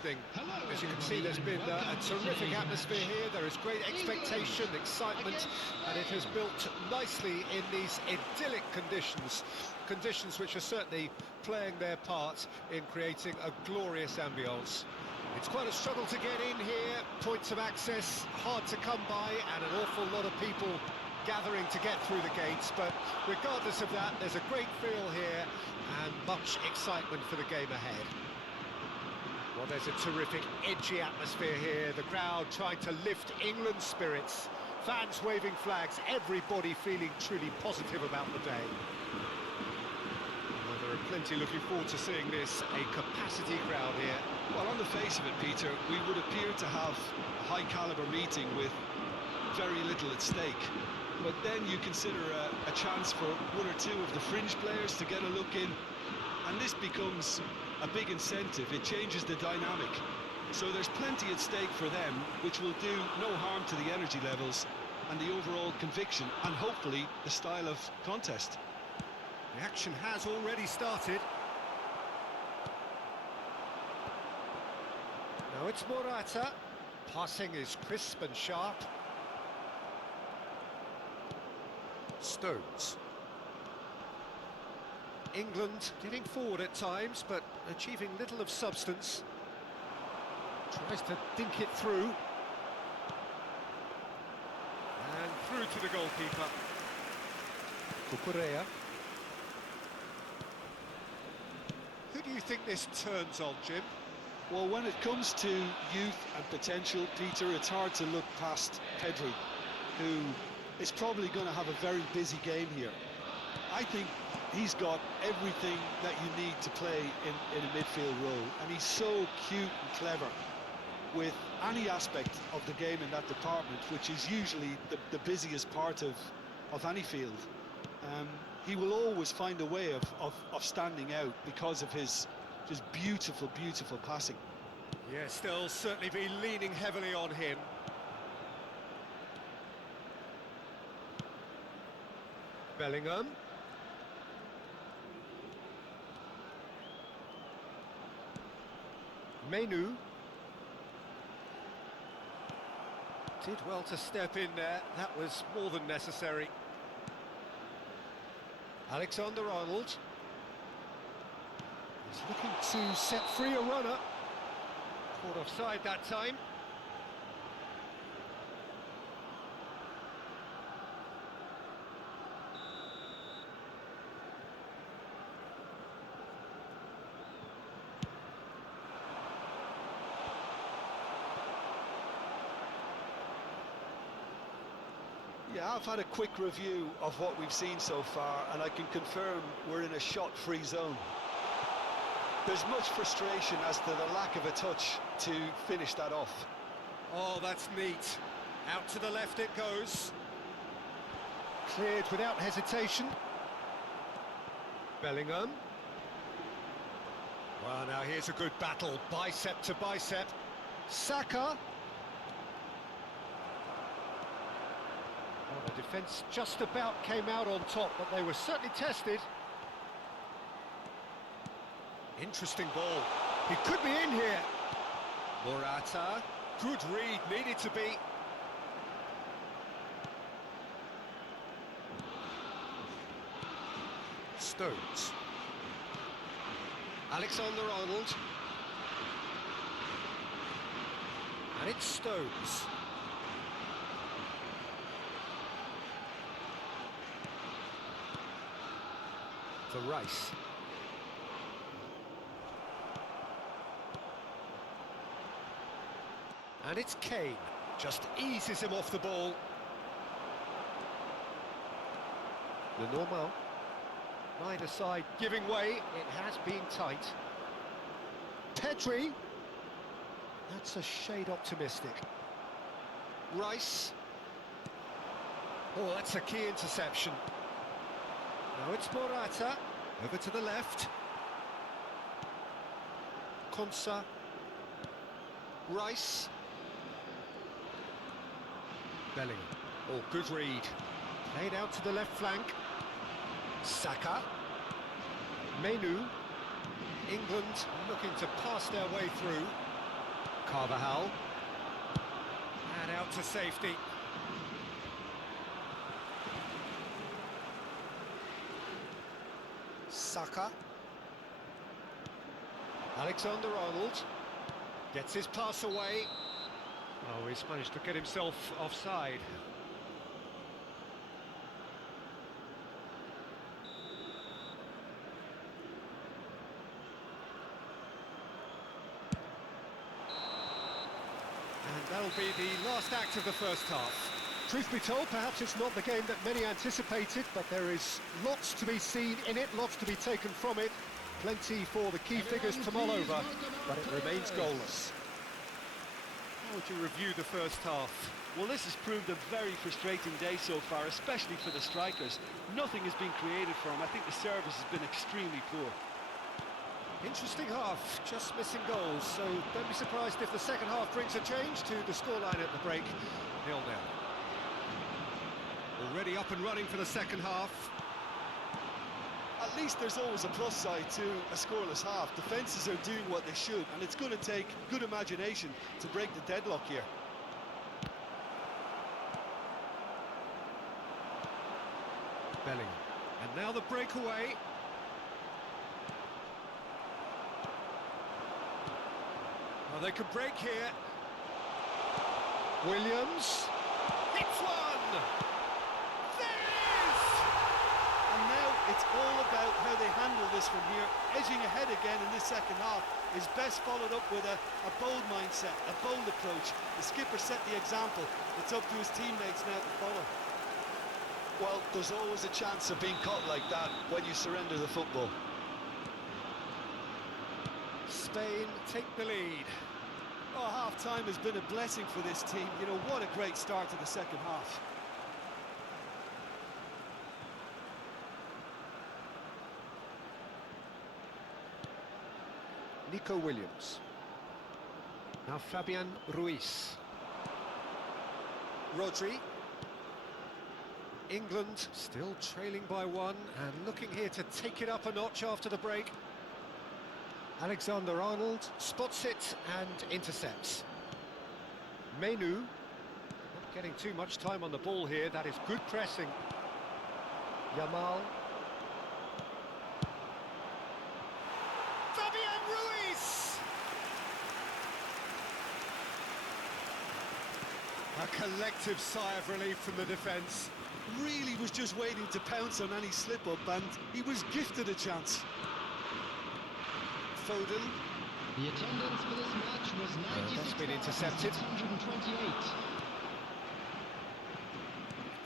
evening. As you can see, there's been a terrific atmosphere here. There is great expectation, excitement, and it has built nicely in these idyllic conditions. Conditions which are certainly playing their part in creating a glorious ambience. It's quite a struggle to get in here, points of access hard to come by, and an awful lot of people gathering to get through the gates, but regardless of that, there's a great feel here and much excitement for the game ahead. Well, there's a terrific, edgy atmosphere here, the crowd trying to lift England's spirits, fans waving flags, everybody feeling truly positive about the day. Well, there are plenty looking forward to seeing this, a capacity crowd here. Well, on the face of it, Peter, we would appear to have a high-caliber meeting with very little at stake. But then you consider a chance for one or two of the fringe players to get a look in, and this becomes a big incentive. It changes the dynamic. So there's plenty at stake for them, which will do no harm to the energy levels and the overall conviction, and hopefully the style of contest. The action has already started. Now it's Morata. Passing is crisp and sharp. Stones. England getting forward at times, but achieving little of substance. Tries to dink it through. And through to the goalkeeper. Cucurella. Who do you think this turns on, Jim? Well, when it comes to youth and potential, Peter, it's hard to look past Pedri, who is probably going to have a very busy game here. I think he's got everything that you need to play in a midfield role, and he's so cute and clever with any aspect of the game in that department, which is usually the busiest part of any field. He will always find a way of standing out because of his just beautiful, beautiful passing. Yes, they'll certainly be leaning heavily on him. Bellingham. Menu. Did well to step in there, that was more than necessary. Alexander-Arnold. He's looking to set free a runner. Caught offside that time. Yeah, I've had a quick review of what we've seen so far, and I can confirm we're in a shot-free zone. There's much frustration as to the lack of a touch to finish that off. Oh, that's neat. Out to the left it goes. Cleared without hesitation. Bellingham. Well, now here's a good battle, bicep to bicep. Saka. Well, the defence just about came out on top, but they were certainly tested. Interesting ball. He could be in here. Morata. Good read, needed to be. Stones. Alexander-Arnold. And it's Stones. For Rice. And it's Kane, just eases him off the ball. The normal. Neither side giving way, it has been tight. Pedri. That's a shade optimistic. Rice. Oh, that's a key interception. Now it's Morata, over to the left. Konsa. Rice. Bellingham. Oh, good read. Played out to the left flank. Saka. Menu. England looking to pass their way through. Carvajal. And out to safety. Saka. Alexander-Arnold gets his pass away. Oh, he's managed to get himself offside. And that'll be the last act of the first half. Truth be told, perhaps it's not the game that many anticipated, but there is lots to be seen in it, lots to be taken from it. Plenty for the key figures to mull over, but it remains goalless. How would you review the first half? Well, this has proved a very frustrating day so far, especially for the strikers. Nothing has been created for them. I think the service has been extremely poor. Interesting half, just missing goals, so don't be surprised if the second half brings a change to the scoreline at the break. 0-0. Already up and running for the second half. At least there's always a plus side to a scoreless half. Defences are doing what they should, and it's going to take good imagination to break the deadlock here. Bellingham. And now the breakaway. Well, they could break here. Williams. Hits one! There it is! And now it's all about how they handle this from here. Edging ahead again in this second half is best followed up with a bold mindset, a bold approach. The skipper set the example. It's up to his teammates now to follow. Well, there's always a chance of being caught like that when you surrender the football. Spain take the lead. Oh, half-time has been a blessing for this team. You know, what a great start to the second half. Nico Williams. Now Fabian Ruiz. Rodri. England still trailing by one and looking here to take it up a notch after the break. Alexander-Arnold spots it and intercepts. Menu, not getting too much time on the ball here, that is good pressing. Yamal. Fabian Ruiz! A collective sigh of relief from the defence. Really was just waiting to pounce on any slip-up, and he was gifted a chance. Foden. The attendance for this match was 96,628. That's been intercepted.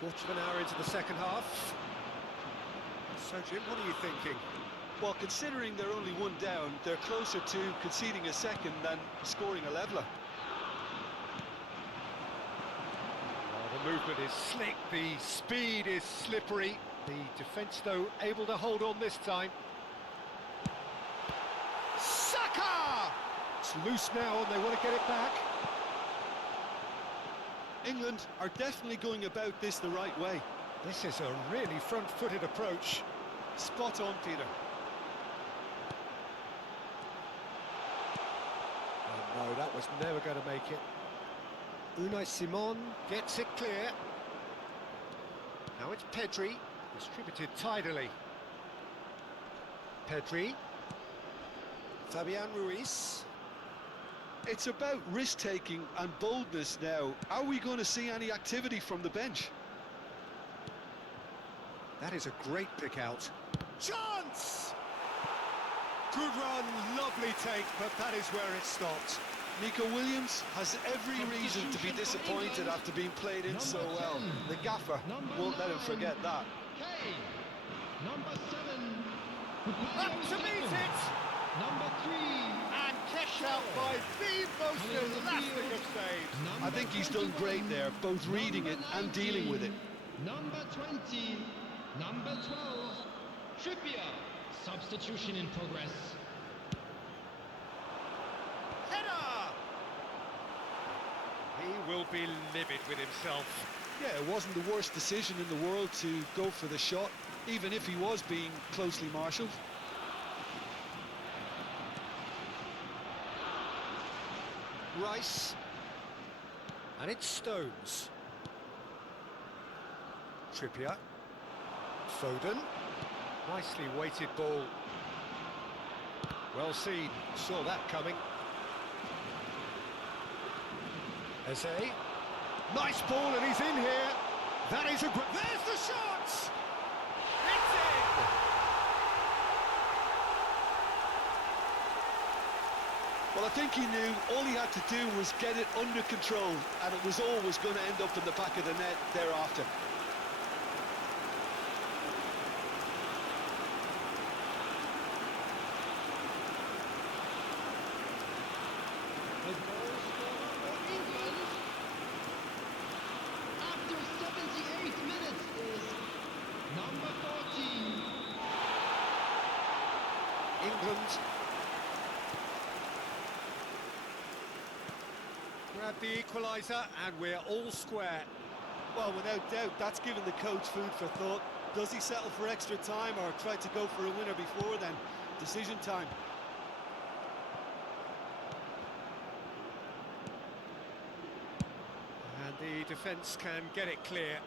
Quarter of an hour into the second half. So, Jim, what are you thinking? Well, considering they're only one down, they're closer to conceding a second than scoring a leveller. The movement is slick, the speed is slippery. The defence, though, able to hold on this time. Saka! It's loose now and they want to get it back. England are definitely going about this the right way. This is a really front-footed approach. Spot on, Peter. Oh, no, that was never going to make it. Unai Simon gets it clear. Now it's Pedri, distributed tidily. Pedri. Fabian Ruiz. It's about risk-taking and boldness now. Are we going to see any activity from the bench? That is a great pick out. Chance! Good run, lovely take, but that is where it stopped. Nico Williams has every reason to be disappointed after being played in so well. The gaffer won't let him forget that. Number 7. Up to meet it! Number 3. And kept out by the most elastic of saves. I think he's done great there, both reading it and dealing with it. Number 20. Number 12. Trippier. Substitution in progress. Header! He will be livid with himself. Yeah, it wasn't the worst decision in the world to go for the shot, even if he was being closely marshalled. Rice. And it's Stones. Trippier. Foden. Nicely weighted ball. Well seen, saw that coming. Eze. Nice ball and he's in here. That is a great... There's the shot! It's in! Well, I think he knew all he had to do was get it under control, and it was always going to end up in the back of the net thereafter. The goal scorer for England after 78 minutes is number 14. England grab the equaliser and we're all square. Well, without doubt, that's given the coach food for thought. Does he settle for extra time or try to go for a winner before then? Decision time. And the defence can get it clear.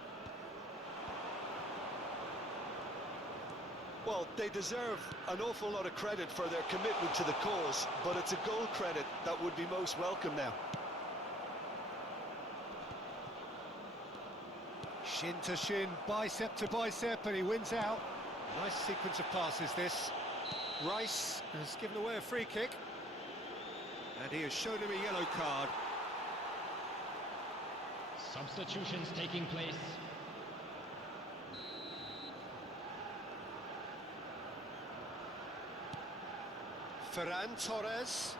Well, they deserve an awful lot of credit for their commitment to the cause, but it's a goal credit that would be most welcome now. Shin to shin, bicep to bicep, and he wins out. Nice sequence of passes, this. Rice has given away a free kick. And he has shown him a yellow card. Substitutions taking place. Ferran Torres.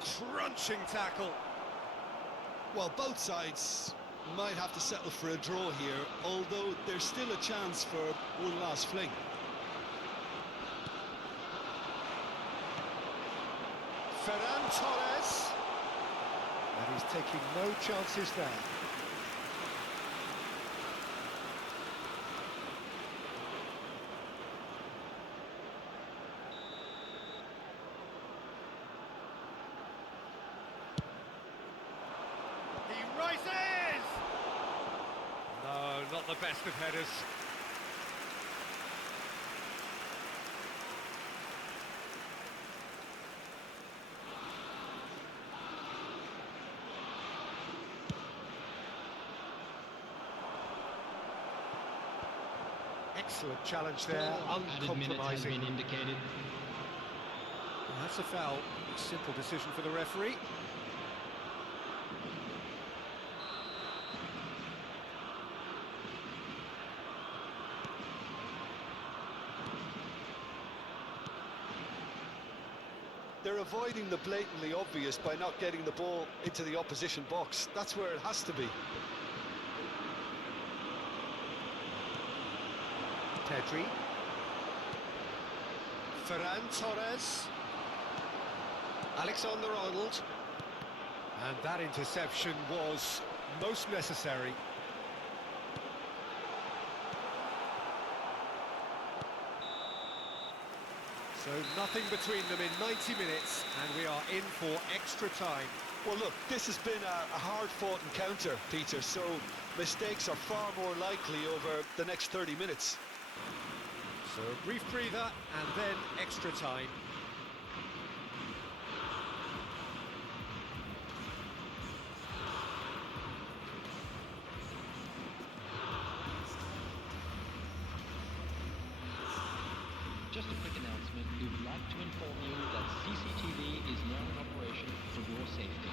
Crunching tackle. Well, both sides might have to settle for a draw here, although there's still a chance for one last fling. Ferran Torres. And he's taking no chances there. He rises! No, not the best of headers. Excellent challenge there, Added minutes has uncompromising. been indicated. Well, that's a foul. Simple decision for the referee. They're avoiding the blatantly obvious by not getting the ball into the opposition box. That's where it has to be. Pedri. Ferran Torres. Alexander-Arnold. And that interception was most necessary. So nothing between them in 90 minutes, and we are in for extra time. Well, look, this has been a hard-fought encounter, Peter, so mistakes are far more likely over the next 30 minutes. So a brief breather, and then extra time. Just a quick announcement. We would like to inform you that CCTV is now in operation for your safety.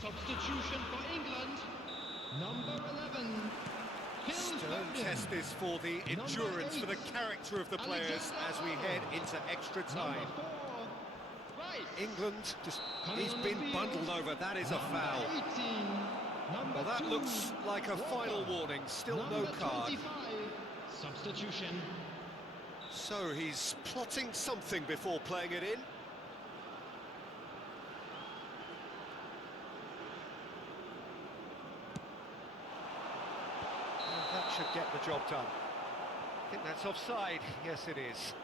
Substitution for England. Number 11. Stern test this for the endurance, for the character of the players as we head into extra time. Number 4. Rice. England, he's been bundled over, that is a foul. 18. Number Well, that 2. looks like a final warning, still no Number card. 25. Substitution. So he's plotting something before playing it in. And that should get the job done. I think that's offside. Yes, it is.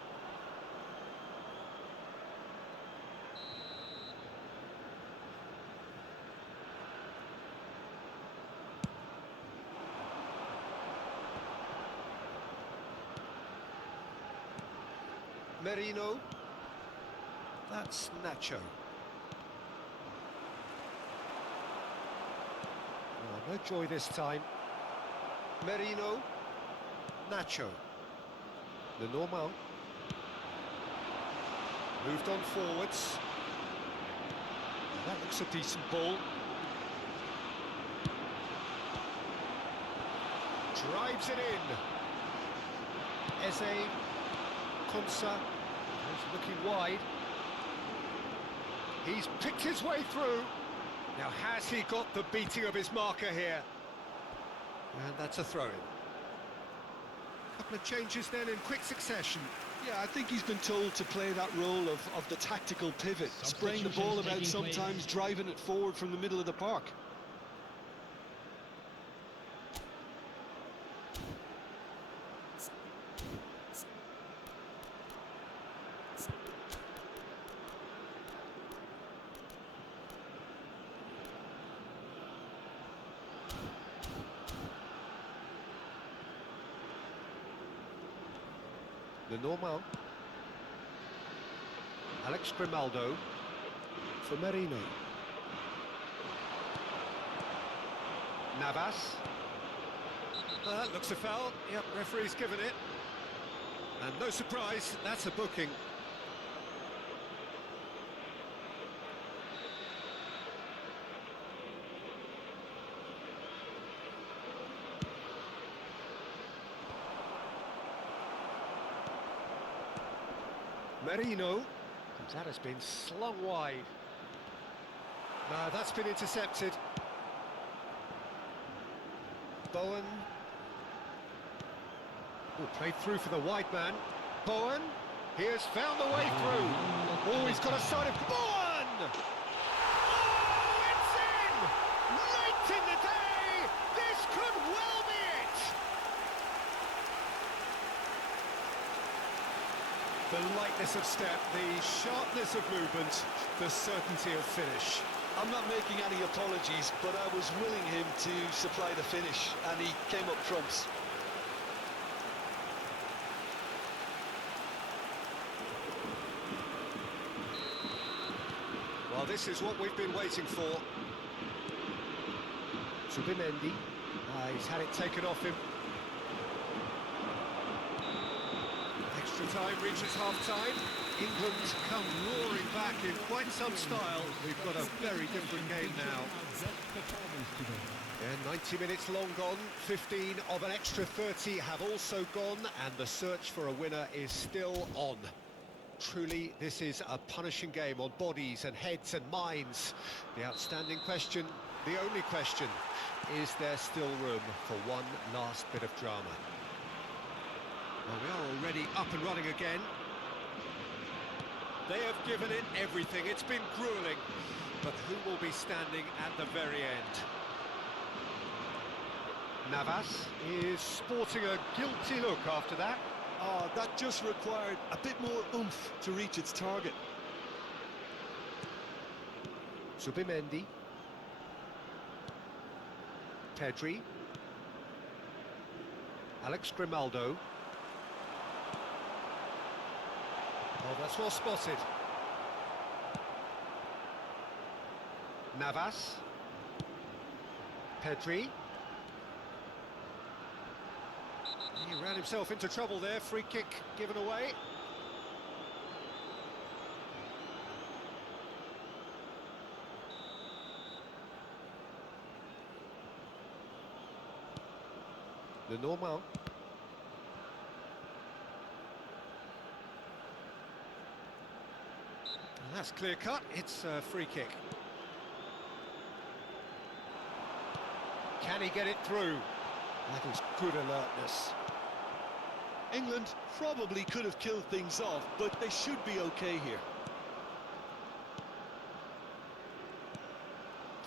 Merino. That's Nacho. Oh, no joy this time. Merino. Nacho. The normal. Moved on forwards. That looks a decent ball. Drives it in. Eze. Konsa. He's looking wide. He's picked his way through. Now, has he got the beating of his marker here? And that's a throw-in. Couple of changes then in quick succession. Yeah, I think he's been told to play that role of the tactical pivot, spraying the ball about sometimes, driving it forward from the middle of the park. The normal. Alex Grimaldo for Merino. Navas. That looks a foul. Yep, referee's given it. And no surprise, that's a booking. Merino, that has been slung wide. No, that's been intercepted. Bowen. Oh, played through for the wide man. Bowen, he has found a way through. Oh, he's got a side of Bowen! Oh, it's in! Late in the day! This could well be it! The lightness of step, the sharpness of movement, the certainty of finish. I'm not making any apologies, but I was willing him to supply the finish, and he came up trumps. Well, this is what we've been waiting for. Subimendi. He's had it taken off him. Extra time reaches half-time. England come roaring back in quite some style. We've got a very different game now. Yeah, 90 minutes long gone, 15 of an extra 30 have also gone, and the search for a winner is still on. Truly, this is a punishing game on bodies and heads and minds. The outstanding question, the only question, is there still room for one last bit of drama? Well, we are already up and running again. They have given it everything. It's been gruelling. But who will be standing at the very end? Navas is sporting a guilty look after that. Oh, that just required a bit more oomph to reach its target. Subimendi. Pedri. Alex Grimaldo. Oh, that's well spotted. Navas. Pedri. He ran himself into trouble there. Free kick given away. The normal. And that's clear cut. It's a free kick. Can he get it through? That is good alertness. England probably could have killed things off, but they should be okay here.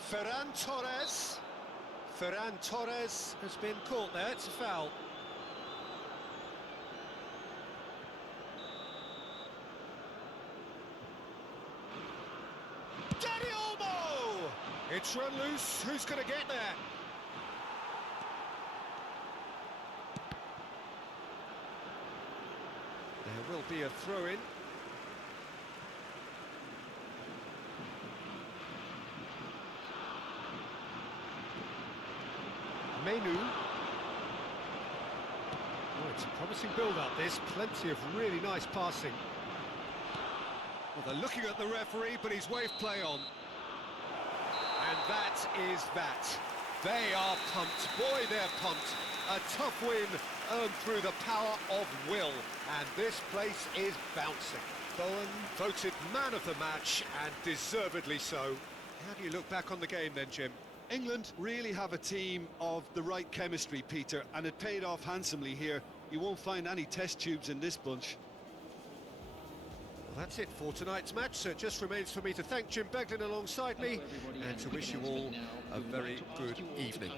Ferran Torres. Ferran Torres has been caught there. It's a foul. It's run loose. Who's going to get there? There will be a throw-in. Menu. Oh, it's a promising build-up, this. Plenty of really nice passing. Well, they're looking at the referee, but he's waved play on. And that is that. They are pumped. Boy, they're pumped. A tough win earned through the power of will. And this place is bouncing. Bowen voted man of the match, and deservedly so. How do you look back on the game then, Jim? England really have a team of the right chemistry, Peter, and it paid off handsomely here. You won't find any test tubes in this bunch. Well, that's it for tonight's match, so it just remains for me to thank Jim Beglin alongside me, and to wish you all a very good evening.